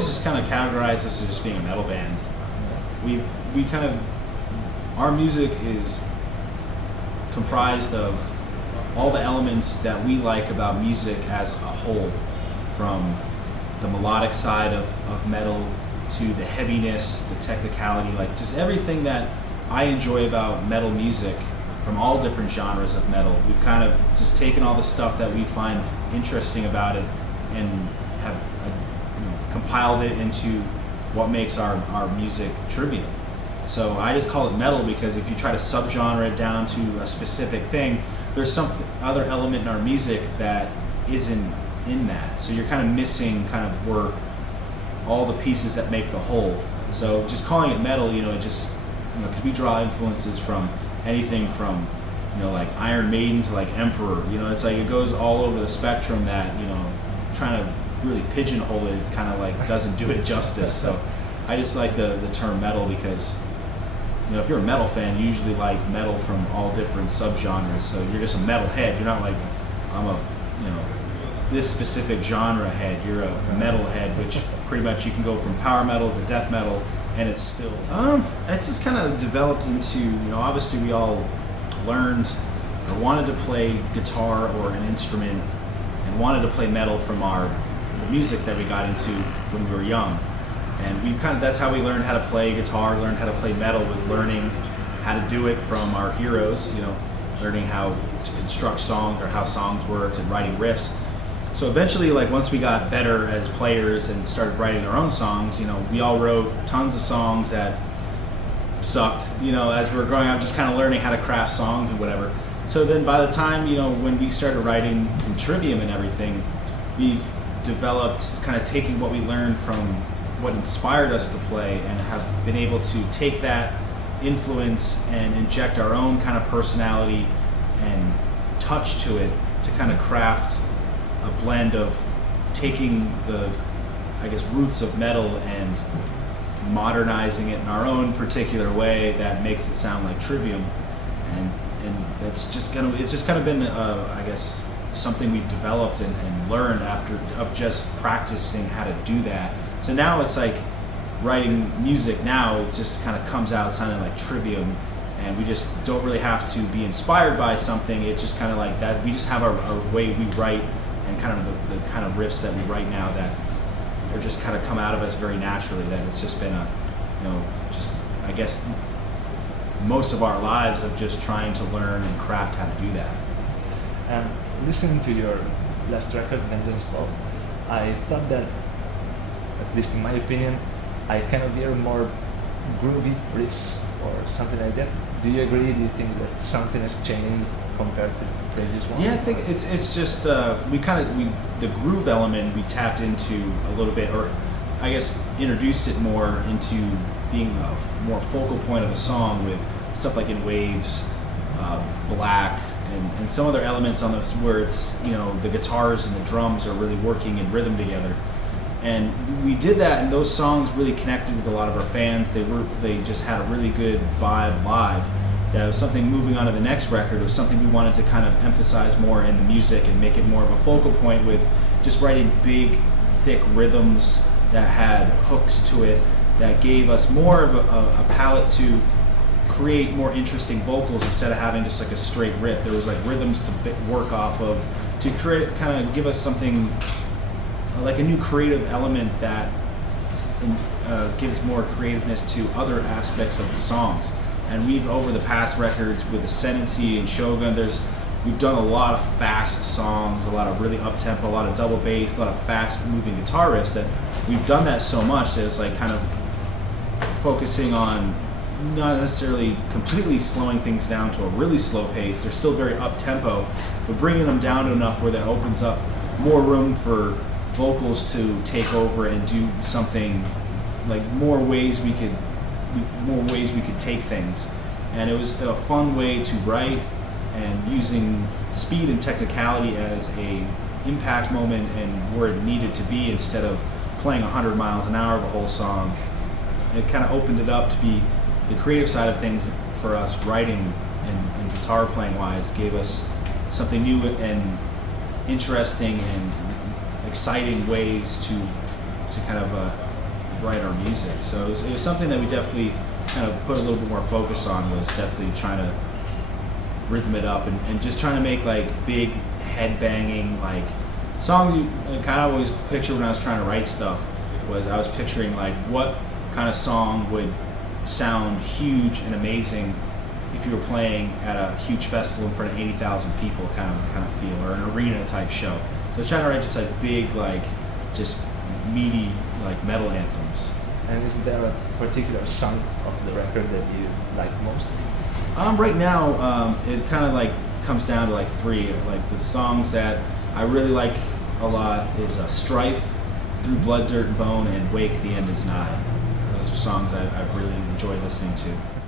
always just kind of categorized us as just being a metal band. We kind of, our music is comprised of all the elements that we like about music as a whole, from the melodic side of metal to the heaviness, the technicality, like just everything that I enjoy about metal music from all different genres of metal. We've kind of just taken all the stuff that we find interesting about it and have compiled it into what makes our music Trivium. So I just call it metal because if you try to subgenre it down to a specific thing, there's some other element in our music that isn't in that. So you're kind of missing kind of where all the pieces that make the whole. So just calling it metal, it just, because we draw influences from anything from, like Iron Maiden to like Emperor. It's like it goes all over the spectrum that, trying to really pigeonhole it, it's kind of like doesn't do it justice. So I just like the term metal because, if you're a metal fan, you usually like metal from all different subgenres. So you're just a metal head. You're not like, I'm a, this specific genre head. You're a metal head, which pretty much you can go from power metal to death metal, and it's still, it's just kind of developed into, obviously we all learned or wanted to play guitar or an instrument and wanted to play metal from the music that we got into when we were young. And that's how we learned how to play guitar, learned how to play metal, was learning how to do it from our heroes, learning how to construct songs or how songs worked and writing riffs. So eventually, like once we got better as players and started writing our own songs, we all wrote tons of songs that sucked, as we were growing up, just kind of learning how to craft songs and whatever. So then by the time, when we started writing in Trivium and everything, we've developed kind of taking what we learned from what inspired us to play and have been able to take that influence and inject our own kind of personality and touch to it to kind of craft a blend of taking the, roots of metal and modernizing it in our own particular way that makes it sound like Trivium. And that's just it's just kind of been, something we've developed and learned of just practicing how to do that. So now it's like writing music now, it just kind of comes out sounding like Trivium, and we just don't really have to be inspired by something. It's just kind of like that. We just have our way we write and kind of the kind of riffs that we write now that are just kind of come out of us very naturally, that it's just been most of our lives of just trying to learn and craft how to do that. Listening to your last record, Vengeance Fall, I thought that, at least in my opinion, I kind of hear more groovy riffs or something like that. Do you agree? Do you think that something has changed compared to the previous one? Yeah, I think it's just the groove element we tapped into a little bit, or I guess introduced it more into being a more focal point of the song with stuff like In Waves, Black, and some other elements on this where it's, the guitars and the drums are really working in rhythm together. And we did that, and those songs really connected with a lot of our fans. They just had a really good vibe live. That was something moving on to the next record. It was something we wanted to kind of emphasize more in the music and make it more of a focal point with just writing big, thick rhythms that had hooks to it that gave us more of a palette to create more interesting vocals instead of having just like a straight riff. There was like rhythms to work off of to create, kind of give us something like a new creative element that gives more creativeness to other aspects of the songs. And we've, over the past records with Ascendancy and Shogun, we've done a lot of fast songs, a lot of really up-tempo, a lot of double bass, a lot of fast-moving guitar riffs, that we've done that so much that it's like kind of focusing on not necessarily completely slowing things down to a really slow pace. They're still very up-tempo, but bringing them down to enough where that opens up more room for vocals to take over and do something, like more ways we could take things. And it was a fun way to write, and using speed and technicality as a impact moment and where it needed to be instead of playing 100 miles an hour the whole song. It kind of opened it up to be the creative side of things for us, writing and guitar playing wise, gave us something new and interesting and exciting ways to kind of write our music. So it was something that we definitely kind of put a little bit more focus on, was definitely trying to rhythm it up and just trying to make like big head banging like songs. You kind of always picture when I was trying to write stuff was I was picturing like what kind of song would sound huge and amazing if you were playing at a huge festival in front of 80,000 people, kind of feel, or an arena type show. So I was trying to write just like big, like just meaty, like metal anthems. And is there a particular song of the record that you like most? Right now, it kind of like comes down to like three. Like the songs that I really like a lot is Strife, Through Blood, Dirt, and Bone, and Wake, The End Is Nigh. Those are songs I've really enjoyed listening to.